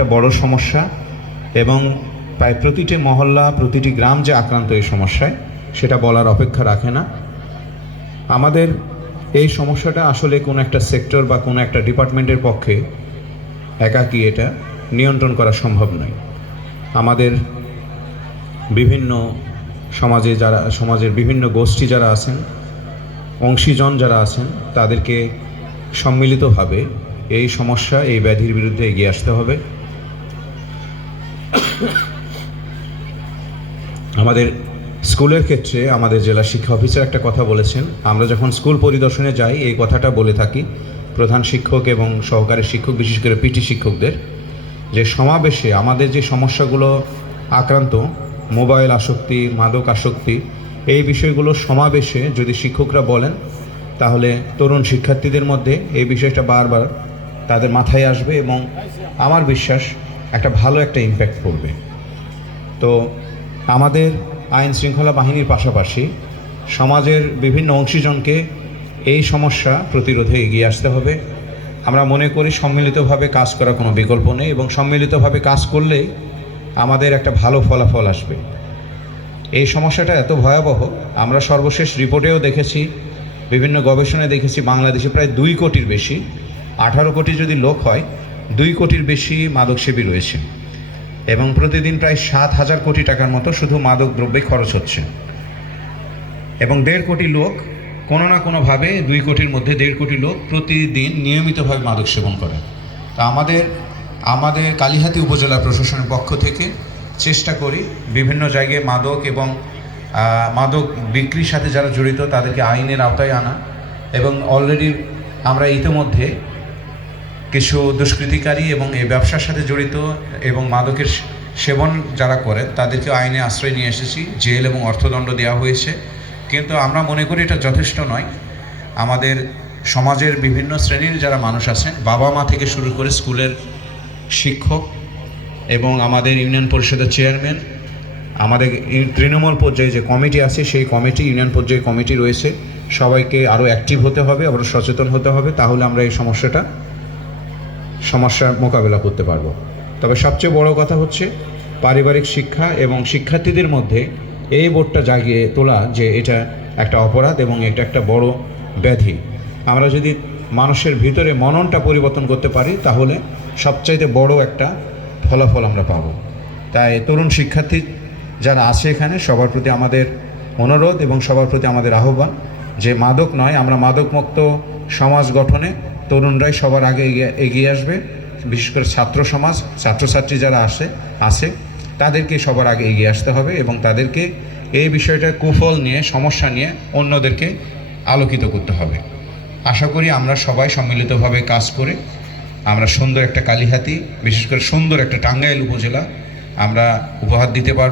একটা বড় সমস্যা এবং প্রায় প্রতিটি মহল্লা প্রতিটি গ্রাম যে আক্রান্ত এই সমস্যায় সেটা বলার অপেক্ষা রাখে না। আমাদের এই সমস্যাটা আসলে কোনো একটা সেক্টর বা কোনো একটা ডিপার্টমেন্টের পক্ষে একাকী এটা নিয়ন্ত্রণ করা সম্ভব নয়। আমাদের বিভিন্ন সমাজের বিভিন্ন গোষ্ঠী যারা আছেন, অংশীজন যারা আছেন, তাদেরকে সম্মিলিতভাবে এই সমস্যা এই ব্যাধির বিরুদ্ধে এগিয়ে আসতে হবে। আমাদের স্কুলের ক্ষেত্রে আমাদের জেলা শিক্ষা অফিসার একটা কথা বলেছেন, আমরা যখন স্কুল পরিদর্শনে যাই এই কথাটা বলে থাকি প্রধান শিক্ষক এবং সহকারী শিক্ষক, বিশেষ করে পিটি শিক্ষকদের, যে সমাবেশে আমাদের যে সমস্যাগুলো আক্রান্ত, মোবাইল আসক্তি, মাদক আসক্তি, এই বিষয়গুলো সমাবেশে যদি শিক্ষকরা বলেন তাহলে তরুণ শিক্ষার্থীদের মধ্যে এই বিষয়টা বারবার তাদের মাথায় আসবে এবং আমার বিশ্বাস একটা ভালো একটা ইম্প্যাক্ট পড়বে। তো আমাদের আইন শৃঙ্খলা বাহিনীর পাশাপাশি সমাজের বিভিন্ন অংশীজনকে এই সমস্যা প্রতিরোধে এগিয়ে আসতে হবে। আমরা মনে করি সম্মিলিতভাবে কাজ করার কোনো বিকল্প নেই এবং সম্মিলিতভাবে কাজ করলেই আমাদের একটা ভালো ফলাফল আসবে। এই সমস্যাটা এত ভয়াবহ, আমরা সর্বশেষ রিপোর্টেও দেখেছি, বিভিন্ন গবেষণায় দেখেছি, বাংলাদেশে প্রায় 2 কোটির বেশি, 18 কোটি যদি লোক হয়, 2 কোটির বেশি মাদকসেবী রয়েছে এবং প্রতিদিন প্রায় 7,000 কোটি টাকার মতো শুধু মাদক দ্রব্যে খরচ হচ্ছে এবং 1.5 কোটি লোক কোনো না কোনোভাবে, 2 কোটির মধ্যে 1.5 কোটি লোক প্রতিদিন নিয়মিতভাবে মাদক সেবন করে। তা আমাদের কালিহাতী উপজেলা প্রশাসনের পক্ষ থেকে চেষ্টা করি বিভিন্ন জায়গায় মাদক এবং মাদক বিক্রির সাথে যারা জড়িত তাদেরকে আইনের আওতায় আনা এবং অলরেডি আমরা ইতিমধ্যে কিছু দুষ্কৃতিকারী এবং এই ব্যবসার সাথে জড়িত এবং মাদকের সেবন যারা করেন তাদেরকে আইনে আশ্রয় নিয়ে এসেছি, জেল এবং অর্থদণ্ড দেওয়া হয়েছে। কিন্তু আমরা মনে করি এটা যথেষ্ট নয়। আমাদের সমাজের বিভিন্ন শ্রেণীর যারা মানুষ আছেন, বাবা মা থেকে শুরু করে স্কুলের শিক্ষক এবং আমাদের ইউনিয়ন পরিষদের চেয়ারম্যান, আমাদের তৃণমূল পর্যায়ে যে কমিটি আছে সেই কমিটি, ইউনিয়ন পর্যায়ে কমিটি রয়েছে, সবাইকে আরও অ্যাক্টিভ হতে হবে, আরও সচেতন হতে হবে, তাহলে আমরা এই সমস্যার মোকাবেলা করতে পারবো। তবে সবচেয়ে বড় কথা হচ্ছে পারিবারিক শিক্ষা এবং শিক্ষার্থীদের মধ্যে এই বোধটা জাগিয়ে তোলা যে এটা একটা অপরাধ এবং এটা একটা বড় ব্যাধি। আমরা যদি মানুষের ভিতরে মননটা পরিবর্তন করতে পারি তাহলে সবচাইতে বড় একটা ফলাফল আমরা পাব। তাই তরুণ শিক্ষার্থী যারা আছে এখানে, সবার প্রতি আমাদের অনুরোধ এবং সবার প্রতি আমাদের আহ্বান যে মাদক নয়, আমরা মাদকমুক্ত সমাজ গঠনে তরুণরাই সবার আগে এগিয়ে আসবে। বিশেষ করে ছাত্র সমাজ, ছাত্রছাত্রী যারা আছে তাদেরকে সবার আগে এগিয়ে আসতে হবে এবং তাদেরকে এই বিষয়টার কুফল নিয়ে, সমস্যা নিয়ে অন্যদেরকে আলোকিত করতে হবে। আশা করি আমরা সবাই সম্মিলিতভাবে কাজ করে আমরা সুন্দর একটা কালিহাতী, বিশেষ করে সুন্দর একটা টাঙ্গাইল উপজেলা আমরা উপহার দিতে পারব।